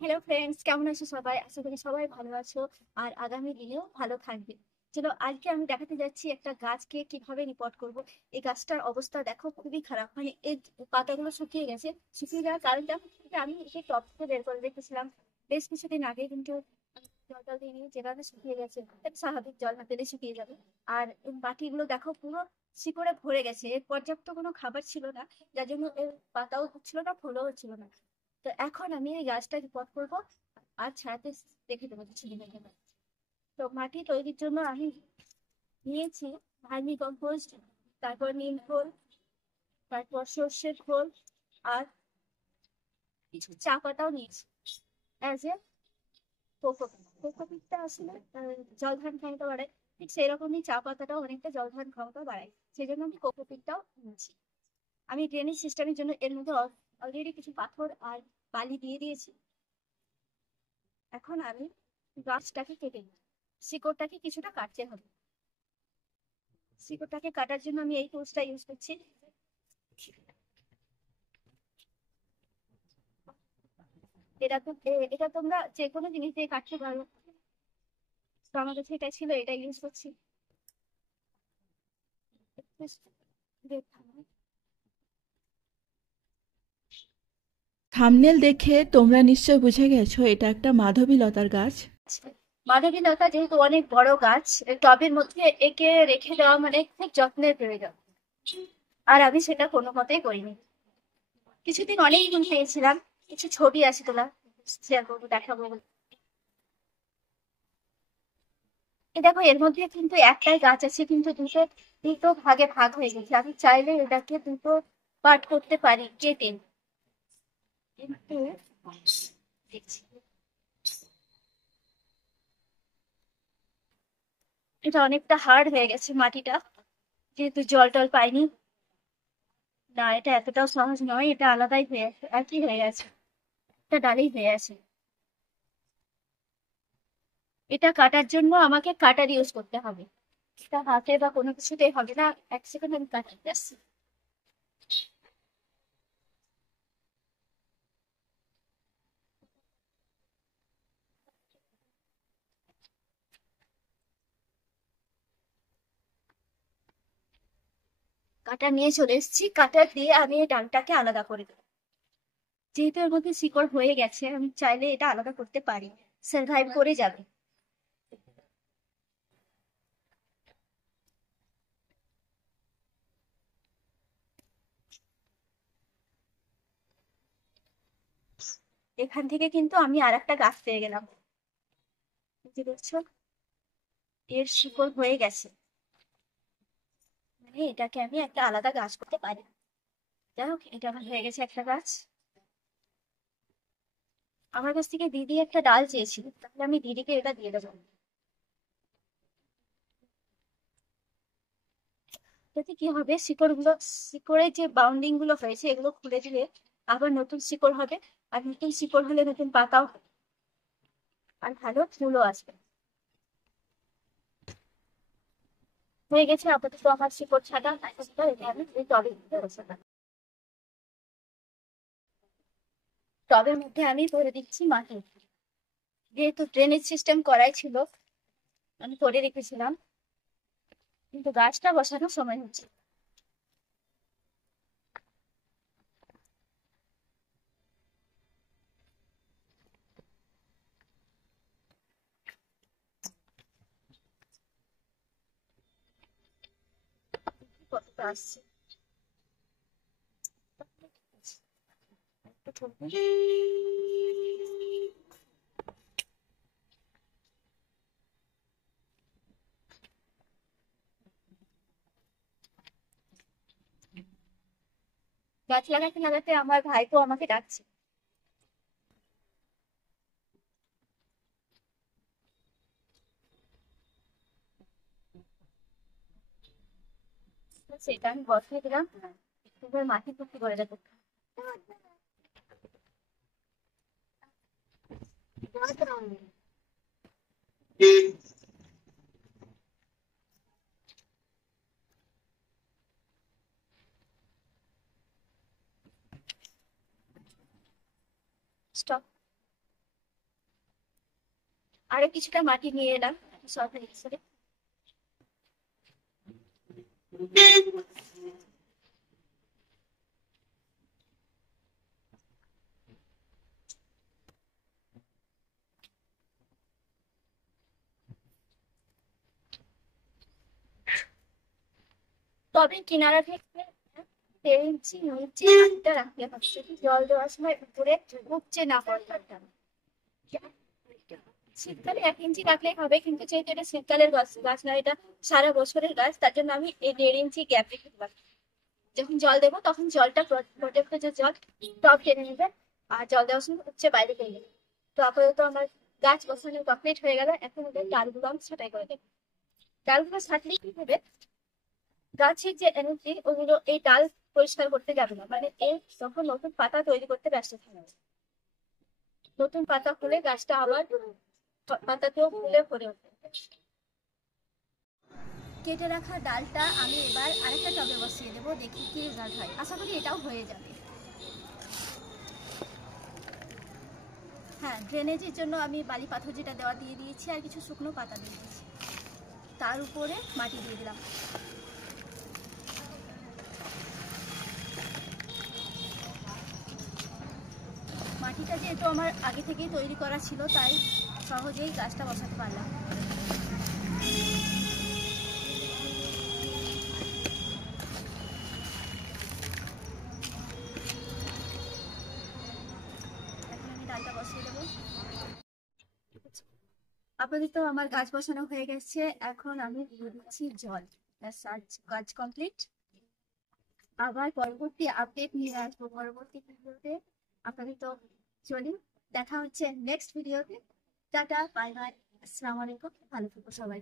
Hello friends, কেমন আছো সবাই? আশা করি সবাই ভালো আছো আর আগামী দিনেও ভালো থাকবে। চলো, আজকে আমি দেখাতে যাচ্ছি একটা গাছকে কিভাবে রিপোর্ট করব। এই গাছটার অবস্থা দেখো, খুবই খারাপ। মানে এর পাতাগুলো শুকিয়ে গেছে। শুকিয়ে যাওয়ার কারণটা হচ্ছে যে আমি এই টব থেকে বের করে রেখেছিলাম বেশ কিছুদিন আগে, কিন্তু জল টল দিইনি, যে কারণে শুকিয়ে গেছে। এটা স্বাভাবিক, জল না পেলে শুকিয়ে যাবে। আর এই মাটিগুলো দেখো পুরো শিকড়ে ভরে গেছে, এর পর্যাপ্ত কোনো খাবার ছিল না, যার জন্য এর পাতাও হচ্ছিল না, ফুলও হচ্ছিল না। তো এখন আমি এই গাছটাকে পট করবো আর ছায়াতে রেখে দেবো কিছুদিনের জন্য। তো মাটি তৈরির জন্য আমি নিয়েছি ভার্মি কম্পোস্ট, তারপর নিম খোল, তারপর সর্ষের খোল, আর কিছু চা পাতাও নিয়েছি। As a cocopeat. কোকোপিটটা আসলে জল ধারণ ক্ষমতা বাড়ায়, ঠিক সেই রকমই চা পাতাটাও অনেকটা জল ধারণ ক্ষমতা বাড়ায়। সেই জন্য আমি কোকোপিটটাও নিয়েছি। আমি ড্রেনেজ সিস্টেমের জন্য এর মধ্যে অলরেডি কিছু পাথর আর বালি দিয়ে দিয়েছি। এখন আমি গাছটাকে কেটে নিই। শিকড়টাকে কিছুটা কাটতে হবে। শিকড়টাকে কাটার জন্য আমি এই টুলসটা ইউজ করছি। এটা তোমরা যে কোনো জিনিস দিয়ে কাটতে পারো, তো আমার কাছে এটা ছিল, এটা ইউজ করছি। থাম্বনেল দেখে তোমরা নিশ্চয় বুঝে গেছো এটা একটা মাধবীলতার গাছ। মাধবীলতা যেহেতু অনেক বড় গাছ, টবের মধ্যে একে রেখে দেওয়া মানে খুব যত্নের প্রয়োজন। আর আমি সেটা কোনো মতেই করিনি। কিছুদিন অনেকদিন পেয়েছিলাম, কিছু ছবি আছে তোলা, শেয়ার করবো, দেখাবো বলে। এই দেখো, এর মধ্যে কিন্তু একটাই গাছ আছে, কিন্তু দুটো দুটো ভাগে ভাগ হয়ে গেছে। আমি চাইলে এটাকে দুটো পার্ট করতে পারি কেটে, কিন্তু দেখছি এটা অনেকটা হার্ড হয়ে গেছে মাটিটা, যেহেতু জল টল পাইনি। না, এটা এতটাও সহজ নয়, এটা আলাদাই হয়ে আছে, একই হয়ে গেছে, এটা ডালেই হয়ে আছে। এটা কাটার জন্য আমাকে কাটার ইউজ করতে হবে। এটা হাতে বা কোনো কিছুতেই হবে না। এক সেকেন্ড, আমি কাটাতে আসছি। কাটা নিয়ে চলে এসেছি, কাটার দিয়ে আমি এই ডালটাকে আলাদা করে দেবো। যেহেতু এর মধ্যে শিকড় হয়ে গেছে, আমি চাইলে এটা আলাদা করতে পারি, সার্ভাইভ করে যাবে। এখান থেকে কিন্তু আমি আর একটা গাছ পেয়ে গেলাম। এই যে দেখছো, এর শিকড় হয়ে গেছে, মানে এটাকে আমি একটা আলাদা গাছ করতে পারি। যাই হোক, এটা আমার হয়ে গেছে একটা গাছ। আমার কাছ থেকে দিদি একটা ডাল চেয়েছিল, তাহলে আমি দিদিকে এটা দিয়ে দেবো। এতে কি হবে, শিকড় গুলো, শিকড়ের যে বাউন্ডিং গুলো হয়েছে এগুলো খুলে দিলে আবার নতুন শিকড় হবে। আর নতুন শিকড় হলে নতুন পাতাও হবে, আর ভালো ফুলও আসবে। হয়ে গেছে আপাতত আমার শিকড় ছাটা। এখন এটা আমি এই টবের মধ্যে বসালাম। টবের মধ্যে আমি ভরে দিচ্ছি মাটি। যেহেতু ড্রেনেজ সিস্টেম করাই ছিল, আমি করে রেখেছিলাম, কিন্তু গাছটা বসানোর সময় হচ্ছে। কতটা আসছে একটু ঠুকবো। গাছ লাগাতে লাগাতে আমার ভাইপো আমাকে ডাকছে। তো সেটা আমি বসাই দিলাম, এবার মাটি ভর্তি করে দেবো। স্টপ। আরো কিছুটা মাটি নিয়ে এলাম সরকারি হিসেবে। তবে কিনারা থেকে 1.5 ইঞ্চি নিচে হাতটা রাখতে হচ্ছে, জল দেওয়ার সময় উপরে উপচে না পড়ার জন্য। শীতকালে 1 ইঞ্চি রাখলেই হবে, কিন্তু যেহেতু এটা শীতকালের গাছ গাছ না, এটা সারা বছরের গাছ, তার জন্য আমি এই 1.5 ইঞ্চি গ্যাপ রেখে দেবো। যখন জল দেবো তখন জলটা প্রোটেক্ট যে জল টপ টেনে নেবে, আর জল দেওয়ার সময় হচ্ছে বাইরে হয়ে যাবে। তো আপাতত আমার গাছ বসানো কমপ্লিট হয়ে গেল, এখন ওদের ডালগুলো আমি ছাঁটাই করে দেবো। ডালগুলো ছাঁটলে কি হবে, গাছের যে এনার্জি ওগুলো এই ডাল পরিষ্কার করতে যাবে না, মানে এই যখন নতুন পাতা তৈরি করতে ব্যস্ত থাকবে। নতুন পাতা খুলে গাছটা আবার পাতাতেও ফুলে ভরে উঠবে। কেটে রাখা ডালটা আমি এবার আরেকটা টবে বসিয়ে দেবো, দেখি কি রেজাল্ট হয়। আশা করি এটাও হয়ে যাবে। হ্যাঁ, ড্রেনেজের জন্য আমি বালি পাথর যেটা দেওয়া দিয়ে দিয়েছি, আর কিছু শুকনো পাতা দিয়ে দিয়েছি, তার উপরে মাটি দিয়ে দিলাম। মাটিটা যেহেতু আমার আগে থেকেই তৈরি করা ছিল, তাই সহজেই গাছটা বসাতে পারলাম। এখন আমি ডালটা বসিয়ে দেবো। আপাতত আমার গাছ বসানো হয়ে গেছে, এখন আমি দিয়ে দিচ্ছি জল। কাজ কমপ্লিট। আবার পরবর্তী আপডেট নিয়ে আসবো পরবর্তী ভিডিওতে। আপাতত চলি, দেখা হচ্ছে নেক্সট ভিডিওতে। টাটা, বাই বাই, আসসালামু আলাইকুম, ভালো থেকো সবাই।